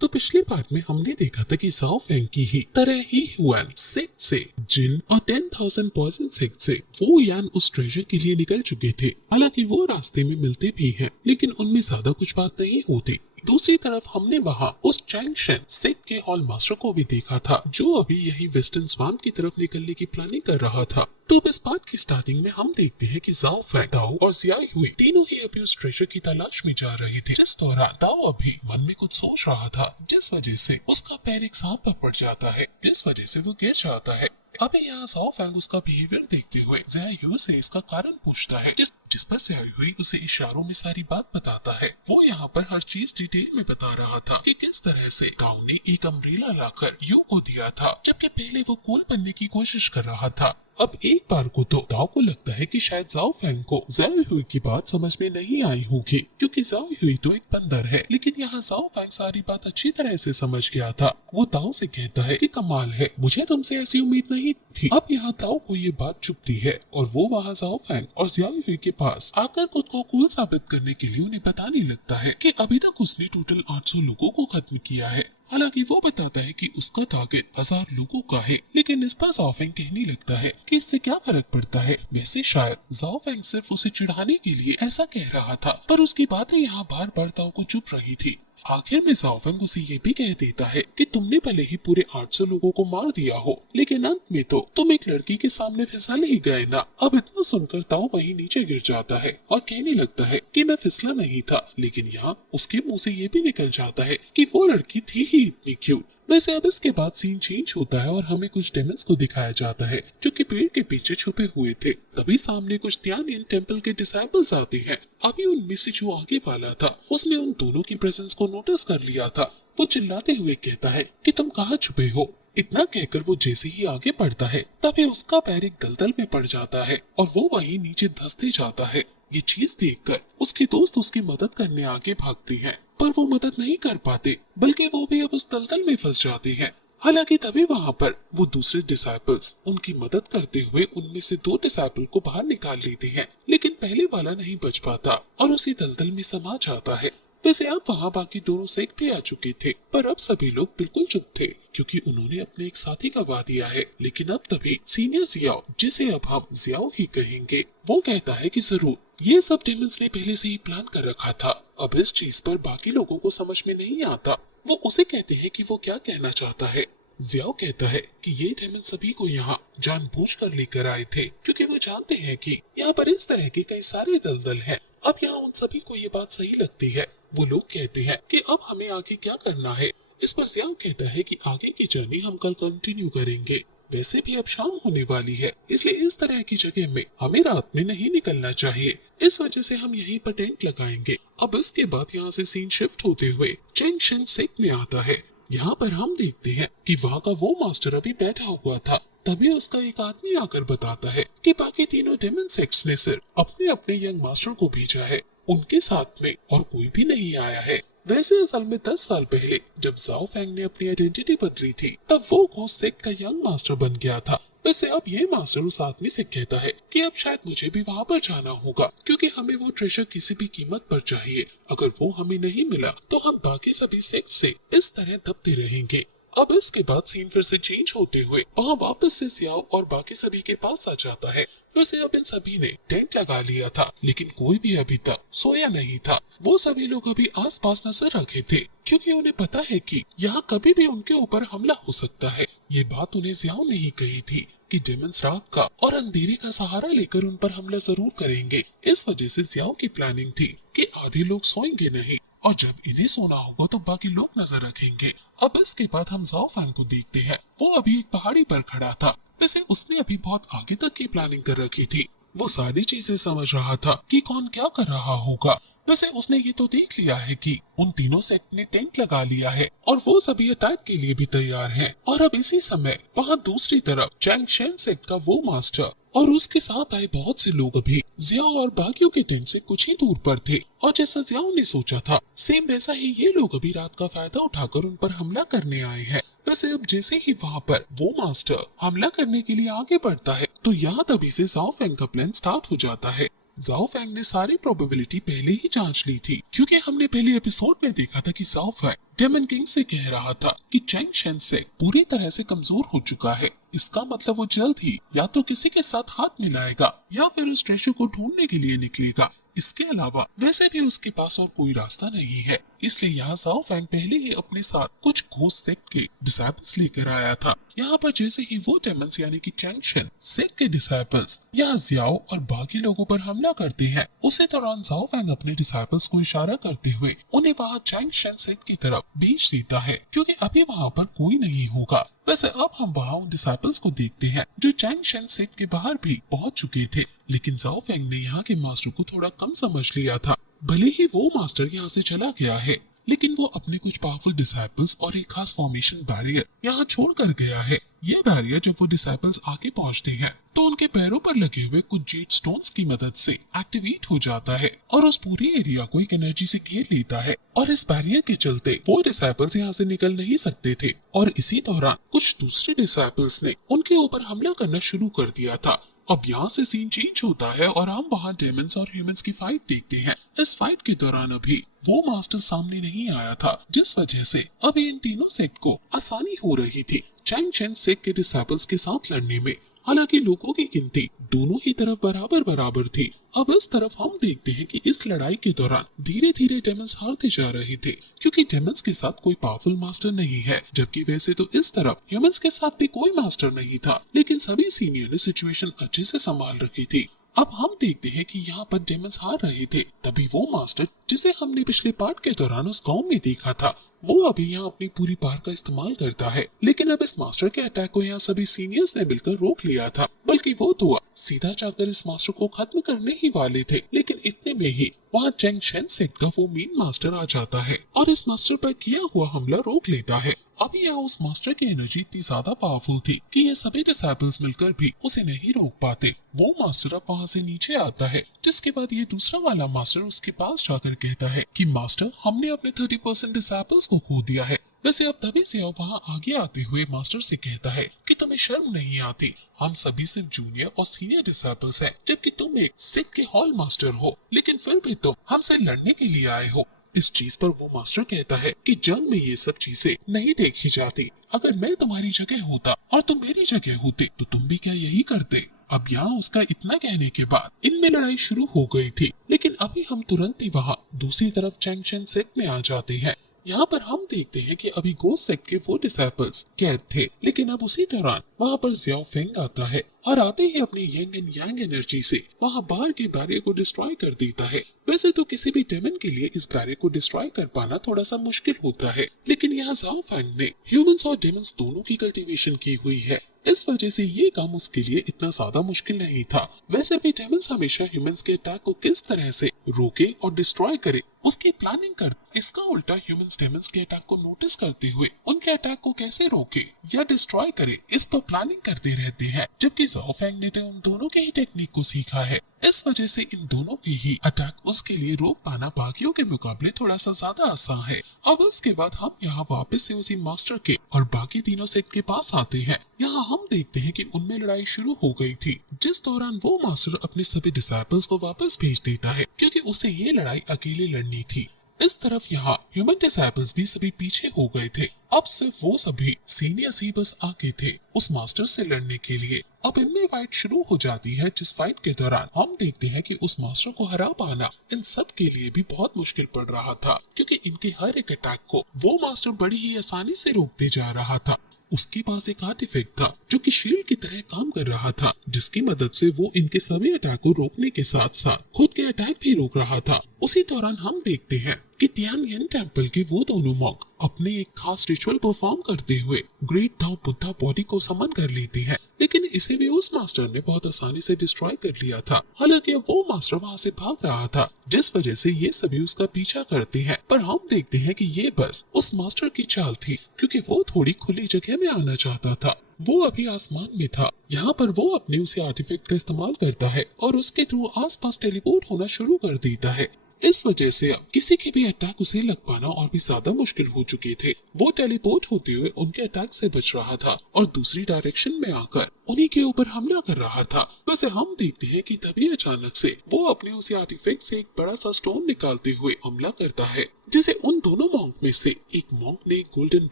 तो पिछले पार्ट में हमने देखा था कि जाओ फेंग की ही तरह ही हुआन सेक्ट से जिन और 10,000 पॉइजन सेक्ट से वो यान उस ट्रेजर के लिए निकल चुके थे। हालांकि वो रास्ते में मिलते भी हैं, लेकिन उनमें ज्यादा कुछ बात नहीं होती। दूसरी तरफ हमने वहाँ उस चैंगशन सेक्ट के हॉल मास्टर को भी देखा था, जो अभी यही वेस्टर्न स्वाम्प की तरफ निकलने की प्लानिंग कर रहा था। तो अब इस पार्ट की स्टार्टिंग में हम देखते हैं कि जाओ फेंग, दाओ और जियाई हुई तीनों ही अभी उस ट्रेजर की तलाश में जा रहे थे। जिस दौरान दाओ अभी मन में कुछ सोच रहा था, जिस वजह से उसका पैर एक सांप पर पड़ जाता है, जिस वजह से वो गिर जाता है। अबे यहाँ जाओ फेंग उसका बिहेवियर देखते हुए जियाई से इसका कारण पूछता है, जिस पर जियाई उसे इशारों में सारी बात बताता है। वो यहाँ पर हर चीज डिटेल में बता रहा था कि किस तरह से दाओ ने एक अम्ब्रेला लाकर यू को दिया था, जबकि पहले वो कूल बनने की कोशिश कर रहा था। अब एक बार को तो दाओ को लगता है कि शायद जाओ फेंग को जियाई हुई की बात समझ में नहीं आई होगी, क्योंकि जियाई हुई तो एक बंदर है। लेकिन यहाँ जाओ फेंग सारी बात अच्छी तरह से समझ गया था। वो दाओ से कहता है कि कमाल है, मुझे तुमसे ऐसी उम्मीद नहीं थी। अब यहाँ दाओ को ये बात चुभती है और वो वहाँ जाओ फेंग और जियाई हुई के पास आकर खुद को कूल साबित करने के लिए उन्हें बताने लगता है कि अभी तक उसने टोटल 800 लोगों को खत्म किया है। हालांकि वो बताता है कि उसका टारगेट 1000 लोगों का है, लेकिन इस पर जाओ फेंग कहने लगता है कि इससे क्या फर्क पड़ता है। वैसे शायद जाओ फेंग सिर्फ उसे चिढ़ाने के लिए ऐसा कह रहा था, पर उसकी बातें यहाँ बार बार दाओ को चुप रही थी। आखिर में जाओ फेंग उसे ये भी कह देता है कि तुमने भले ही पूरे 800 लोगों को मार दिया हो, लेकिन अंत में तो तुम एक लड़की के सामने फिसल ही गए ना। अब इतना सुनकर दाओ वहीं नीचे गिर जाता है और कहने लगता है कि मैं फिसला नहीं था, लेकिन यहाँ उसके मुंह से ये भी निकल जाता है कि वो लड़की थी ही इतनी क्यूट। वैसे अब इसके बाद सीन चेंज होता है और हमें कुछ डेमन्स को दिखाया जाता है जो कि पेड़ के पीछे छुपे हुए थे। तभी सामने कुछ तियानियन टेंपल के डिसाइपल्स आते हैं। अभी उनमें से जो आगे वाला था उसने उन दोनों की प्रेजेंस को नोटिस कर लिया था। वो चिल्लाते हुए कहता है कि तुम कहाँ छुपे हो। इतना कहकर वो जैसे ही आगे बढ़ता है तभी उसका पैर एक दलदल में पड़ जाता है और वो वहीं नीचे धंसते जाता है। ये चीज देखकर उसके दोस्त उसकी मदद करने आगे भागते हैं, पर वो मदद नहीं कर पाते, बल्कि वो भी अब उस दलदल में फंस जाते हैं। हालांकि तभी वहाँ पर वो दूसरे डिसाइपल्स उनकी मदद करते हुए उनमें से 2 डिसाइपल को बाहर निकाल लेते हैं, लेकिन पहले वाला नहीं बच पाता और उसी दलदल में समा जाता है। वैसे अब वहाँ बाकी दोनों सेक्ट भी आ चुके थे, पर अब सभी लोग बिल्कुल चुप थे क्योंकि उन्होंने अपने एक साथी गवा दिया है। लेकिन अब तभी सीनियर जियाओ, जिसे अब हम जियाओ ही कहेंगे, वो कहता है कि जरूर ये सब डेमन्स ने पहले से ही प्लान कर रखा था। अब इस चीज पर बाकी लोगों को समझ में नहीं आता। वो उसे कहते हैं कि वो क्या कहना चाहता है। जियाओ कहता है कि ये डेमन सभी को यहाँ जानबूझकर लेकर आए थे, क्योंकि वो जानते हैं कि यहाँ पर इस तरह के कई सारे दलदल हैं। अब यहाँ उन सभी को ये बात सही लगती है। वो लोग कहते हैं कि अब हमें आगे क्या करना है। इस पर जियाओ कहता है कि आगे की जर्नी हम कल कंटिन्यू करेंगे। वैसे भी अब शाम होने वाली है, इसलिए इस तरह की जगह में हमें रात में नहीं निकलना चाहिए। इस वजह से हम यहीं पर टेंट लगाएंगे। अब इसके बाद यहाँ से सीन शिफ्ट होते हुए चैंगशन सेक्ट में आता है। यहाँ पर हम देखते हैं कि वहाँ का वो मास्टर अभी बैठा हुआ था। तभी उसका एक आदमी आकर बताता है कि बाकी तीनों डेमन सेक्ट्स ने सिर्फ अपने अपने यंग मास्टर को भेजा है, उनके साथ में और कोई भी नहीं आया है। वैसे असल में 10 साल पहले जब जाओ फेंग ने अपनी आइडेंटिटी बदली थी, तब वो घोस्ट सेक्ट का यंग मास्टर बन गया था। वैसे अब ये मास्टर उस आदमी से कहता है कि अब शायद मुझे भी वहाँ पर जाना होगा, क्योंकि हमें वो ट्रेजर किसी भी कीमत पर चाहिए। अगर वो हमें नहीं मिला तो हम बाकी सभी सेक्ट से इस तरह दबते रहेंगे। अब इसके बाद सीन फिर से चेंज होते हुए वहाँ वापस से जियाओ और बाकी सभी के पास आ जाता है। वैसे अब इन सभी ने टेंट लगा लिया था, लेकिन कोई भी अभी तक सोया नहीं था। वो सभी लोग अभी आसपास नजर रखे थे, क्योंकि उन्हें पता है कि यहाँ कभी भी उनके ऊपर हमला हो सकता है। ये बात उन्हें जियाओ ने ही कही थी कि डेमन्स रात का और अंधेरे का सहारा लेकर उन पर हमला जरूर करेंगे। इस वजह से जियाओ की प्लानिंग थी कि आधे लोग सोएंगे नहीं और जब इन्हें सोना होगा तो बाकी लोग नजर रखेंगे। अब इसके बाद हम जाओ फेंग को देखते हैं। वो अभी एक पहाड़ी पर खड़ा था। वैसे उसने अभी बहुत आगे तक की प्लानिंग कर रखी थी। वो सारी चीजें समझ रहा था कि कौन क्या कर रहा होगा। वैसे उसने ये तो देख लिया है कि उन तीनों सेक्ट ने टेंट लगा लिया है और वो सभी अटैक के लिए भी तैयार हैं। और अब इसी समय वहाँ दूसरी तरफ चैंगशन सेक्ट का वो मास्टर और उसके साथ आए बहुत से लोग अभी जियाओ और बाकियों के टेंट से कुछ ही दूर पर थे। और जैसा जियाओ ने सोचा था, सेम वैसा ही ये लोग अभी रात का फायदा उठाकर उन पर हमला करने आए हैं। वैसे अब जैसे ही वहाँ पर वो मास्टर हमला करने के लिए आगे बढ़ता है, तो यहाँ तभी से जाओ फेंग का प्लान स्टार्ट हो जाता है। जाओ फैंग ने सारी प्रोबेबिलिटी पहले ही जांच ली थी, क्योंकि हमने पहले एपिसोड में देखा था कि जाओ फैंग डेमन किंग से कह रहा था कि चैंग शेनसेक पूरी तरह से कमजोर हो चुका है। इसका मतलब वो जल्द ही या तो किसी के साथ हाथ मिलाएगा या फिर उस ट्रेजर को ढूंढने के लिए निकलेगा। इसके अलावा वैसे भी उसके पास और कोई रास्ता नहीं है, इसलिए यहाँ जाओ फैंग पहले ही अपने साथ कुछ घोस्ट सेक्ट के डिसाइपल्स लेकर आया था। यहाँ पर जैसे ही वो डेमंस यानी कि चैंग शेन सेक्ट के डिसाइपल्स यहाँ जियाओ और बाकी लोगों पर हमला करते हैं, उसी दौरान जाओ फैंग अपने डिसाइपल्स को इशारा करते हुए उन्हें वहाँ चैंग शेन सेक्ट की तरफ भेज देता है, क्योंकि अभी वहाँ पर कोई नहीं होगा। वैसे अब हम वहाँ उन डिसाइपल्स को देखते हैं जो चैंग शेन सेक्ट के बाहर भी पहुँच चुके थे, लेकिन जाओ फैंग ने यहाँ के मास्टर को थोड़ा कम समझ लिया था। भले ही वो मास्टर यहाँ से चला गया है, लेकिन वो अपने कुछ पावरफुल डिसाइपल्स और एक खास फॉर्मेशन बैरियर यहाँ छोड़ कर गया है। ये बैरियर जब वो डिसाइपल्स आगे पहुँचते हैं तो उनके पैरों पर लगे हुए कुछ जेड स्टोन्स की मदद से एक्टिवेट हो जाता है और उस पूरी एरिया को एक एनर्जी से घेर लेता है, और इस बैरियर के चलते वो डिसाइपल्स यहाँ से निकल नहीं सकते थे। और इसी दौरान कुछ दूसरे डिसाइपल्स ने उनके ऊपर हमला करना शुरू कर दिया था। अब यहाँ से सीन चेंज होता है और हम वहाँ डेमन्स और ह्यूमंस की फाइट देखते हैं। इस फाइट के दौरान अभी वो मास्टर सामने नहीं आया था, जिस वजह से अभी इन तीनों सेक्ट को आसानी हो रही थी चैंग शेन सेक्ट के डिसाइपल्स के साथ लड़ने में। हालांकि लोगों की गिनती दोनों ही तरफ बराबर बराबर थी। अब इस तरफ हम देखते हैं कि इस लड़ाई के दौरान धीरे धीरे डेमन्स हारते जा रहे थे, क्योंकि डेमन्स के साथ कोई पावरफुल मास्टर नहीं है, जबकि वैसे तो इस तरफ ह्यूमंस के साथ भी कोई मास्टर नहीं था, लेकिन सभी सीनियर ने सिचुएशन अच्छे से संभाल रखी थी। अब हम देखते हैं कि यहाँ पर डेमन्स हार रहे थे, तभी वो मास्टर जिसे हमने पिछले पार्ट के दौरान उस गांव में देखा था, वो अभी यहाँ अपनी पूरी पावर का इस्तेमाल करता है। लेकिन अब इस मास्टर के अटैक को यहाँ सभी सीनियर्स ने मिलकर रोक लिया था, बल्कि वो तो सीधा जाकर इस मास्टर को खत्म करने ही वाले थे। लेकिन इतने में ही वहाँ चैंग शेन सेक्ट का वो मेन मास्टर आ जाता है और इस मास्टर पर किया हुआ हमला रोक लेता है। अभी यहाँ उस मास्टर की एनर्जी इतनी ज्यादा पावरफुल थी कि ये सभी डिसाइपल्स मिलकर भी उसे नहीं रोक पाते। वो मास्टर अब वहाँ से नीचे आता है, जिसके बाद ये दूसरा वाला मास्टर उसके पास जाकर कहता है कि मास्टर, हमने अपने 30% डिसाइपल्स को खो दिया है। वैसे अब तभी से अब वहाँ आगे आते हुए मास्टर से कहता है कि तुम्हें शर्म नहीं आती, हम सभी सिर्फ जूनियर और सीनियर डिसाइपल्स हैं, जबकि तुम एक सिख के हॉल मास्टर हो, लेकिन फिर भी तुम हमसे लड़ने के लिए आए हो। इस चीज पर वो मास्टर कहता है कि जंग में ये सब चीजें नहीं देखी जाती। अगर मैं तुम्हारी जगह होता और तुम मेरी जगह होते तो तुम भी क्या यही करते। अब यहाँ उसका इतना कहने के बाद इनमें लड़ाई शुरू हो गई थी, लेकिन अभी हम तुरंत ही वहाँ दूसरी तरफ चैंग शेन सेक्ट में आ जाते हैं। यहाँ पर हम देखते हैं कि अभी गोस्ट सेक्ट के वो डिसाइपल्स कैद थे, लेकिन अब उसी दौरान वहाँ पर जियाओ फेंग आता है और आते ही अपनी यंग एंड यांग एनर्जी से वहाँ बाहर के बैरियर को डिस्ट्रॉय कर देता है। वैसे तो किसी भी डेमन के लिए इस बैरियर को डिस्ट्रॉय कर पाना थोड़ा सा मुश्किल होता है, लेकिन यहाँ जियाओ फेंग ने ह्यूमंस और डेमन्स दोनों की कल्टीवेशन की हुई है, इस वजह से ये काम उसके लिए इतना ज्यादा मुश्किल नहीं था। वैसे भी डेमन्स हमेशा ह्यूमंस के अटैक को किस तरह से रोके और डिस्ट्रॉय करे उसकी प्लानिंग कर, इसका उल्टा ह्यूमंस डेमन्स के अटैक को नोटिस करते हुए उनके अटैक को कैसे रोके या डिस्ट्रॉय करे इस पर प्लानिंग करते रहते हैं। जबकि जियाओ फेंग ने तो उन दोनों के ही टेक्निक को सीखा है, इस वजह से इन दोनों के ही अटैक उसके लिए रोक पाना बाकियों के मुकाबले थोड़ा सा ज्यादा आसान है। अब इसके बाद हम यहाँ वापस से उसी मास्टर के और बाकी तीनों सेक्ट के पास आते हैं। यहाँ हम देखते हैं कि उनमें लड़ाई शुरू हो गई थी, जिस दौरान वो मास्टर अपने सभी डिसाइपल्स को वापस भेज देता है, क्योंकि उसे ये लड़ाई अकेले लड़नी थी। इस तरफ यहाँ ह्यूमन डिसाइपल्स भी सभी पीछे हो गए थे, अब सिर्फ वो सभी सीनियर्स ही बस आगे थे उस मास्टर से लड़ने के लिए। अब इनमें फाइट शुरू हो जाती है, जिस फाइट के दौरान हम देखते हैं कि उस मास्टर को हरा पाना इन सब के लिए भी बहुत मुश्किल पड़ रहा था, क्योंकि इनके हर एक अटैक को वो मास्टर बड़ी ही आसानी से रोकते जा रहा था। उसके पास एक आर्टिफैक्ट था जो कि शील्ड की तरह काम कर रहा था, जिसकी मदद से वो इनके सभी अटैक को रोकने के साथ साथ खुद के अटैक भी रोक रहा था। उसी दौरान हम देखते हैं कि तियानयन टेम्पल के वो दोनों मॉन्क अपने एक खास रिचुअल परफॉर्म करते हुए ग्रेट दाओ बुद्धा बॉडी को समन कर लेते हैं, लेकिन इसे भी उस मास्टर ने बहुत आसानी से डिस्ट्रॉय कर लिया था। हालांकि वो मास्टर वहाँ से भाग रहा था, जिस वजह से ये सभी उसका पीछा करते हैं, पर हम देखते हैं कि ये बस उस मास्टर की चाल थी, क्योंकि वो थोड़ी खुली जगह में आना चाहता था। वो अभी आसमान में था, यहाँ पर वो अपने उसी आर्टिफैक्ट का इस्तेमाल करता है और उसके थ्रू आसपास टेलीपोर्ट होना शुरू कर देता है। इस वजह से अब किसी के भी अटैक उसे लग पाना और भी ज्यादा मुश्किल हो चुके थे। वो टेलीपोर्ट होते हुए उनके अटैक से बच रहा था और दूसरी डायरेक्शन में आकर उन्हीं के ऊपर हमला कर रहा था। वैसे हम देखते हैं कि तभी अचानक से वो अपने उसी आर्टिफैक्ट से एक बड़ा सा स्टोन निकालते हुए हमला करता है, जिसे उन दोनों मॉन्क में से एक मॉन्क ने गोल्डन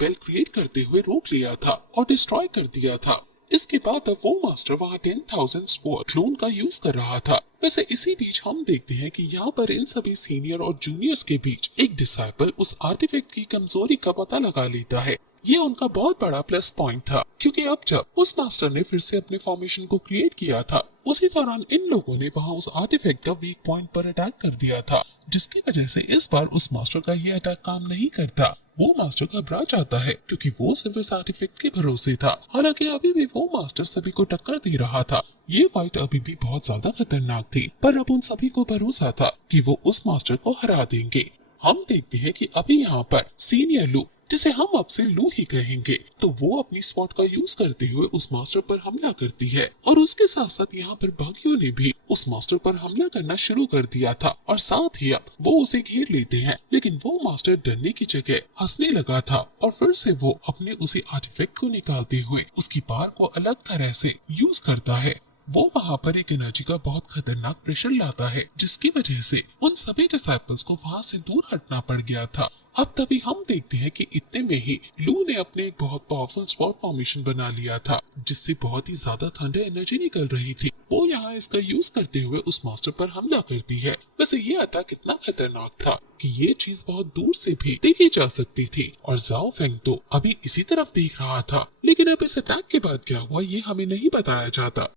बेल क्रिएट करते हुए रोक लिया था और डिस्ट्रॉय कर दिया था। इसके बाद अब वो मास्टर वहाँ 10,000 स्पोर क्लोन का यूज कर रहा था। वैसे इसी बीच हम देखते हैं कि यहाँ पर इन सभी सीनियर और जूनियर्स के बीच एक डिसाइपल उस आर्टिफैक्ट की कमजोरी का पता लगा लेता है। ये उनका बहुत बड़ा प्लस पॉइंट था, क्योंकि अब जब उस मास्टर ने फिर से अपने फॉर्मेशन को क्रिएट किया था, उसी दौरान इन लोगों ने वहां उस आर्टिफैक्ट का वीक पॉइंट पर अटैक कर दिया था, जिसकी वजह से इस बार उस मास्टर का ये अटैक काम नहीं करता। वो मास्टर घबरा जाता है क्योंकि वो सिर्फ इस आर्टिफैक्ट के भरोसे था। हालांकि अभी भी वो मास्टर सभी को टक्कर दे रहा था। ये फाइट अभी भी बहुत ज्यादा खतरनाक थी, पर अब उन सभी को भरोसा था कि वो उस मास्टर को हरा देंगे। हम देखते हैं कि अभी यहाँ पर सीनियर लू, जिसे हम अब से लू ही कहेंगे, तो वो अपनी स्पॉट का यूज करते हुए उस मास्टर पर हमला करती है और उसके साथ साथ यहाँ पर बाकियों ने भी उस मास्टर पर हमला करना शुरू कर दिया था और साथ ही अब वो उसे घेर लेते हैं। लेकिन वो मास्टर डरने की जगह हंसने लगा था और फिर से वो अपने उसी आर्टिफैक्ट को निकालते हुए उसकी पार को अलग तरह से यूज करता है। वो वहाँ पर एक एनर्जी का बहुत खतरनाक प्रेशर लाता है, जिसकी वजह से उन सभी डिसाइपल्स को वहाँ से दूर हटना पड़ गया था। अब तभी हम देखते हैं कि इतने में ही लू ने अपने एक बहुत पावरफुल स्पॉट फॉर्मेशन बना लिया था, जिससे बहुत ही ज्यादा थंडर एनर्जी निकल रही थी। वो यहाँ इसका यूज करते हुए उस मास्टर पर हमला करती है। वैसे ये अटैक इतना खतरनाक था कि ये चीज बहुत दूर से भी देखी जा सकती थी और जाओ फेंग तो अभी इसी तरफ देख रहा था। लेकिन अब इस अटैक के बाद क्या हुआ ये हमें नहीं बताया जाता।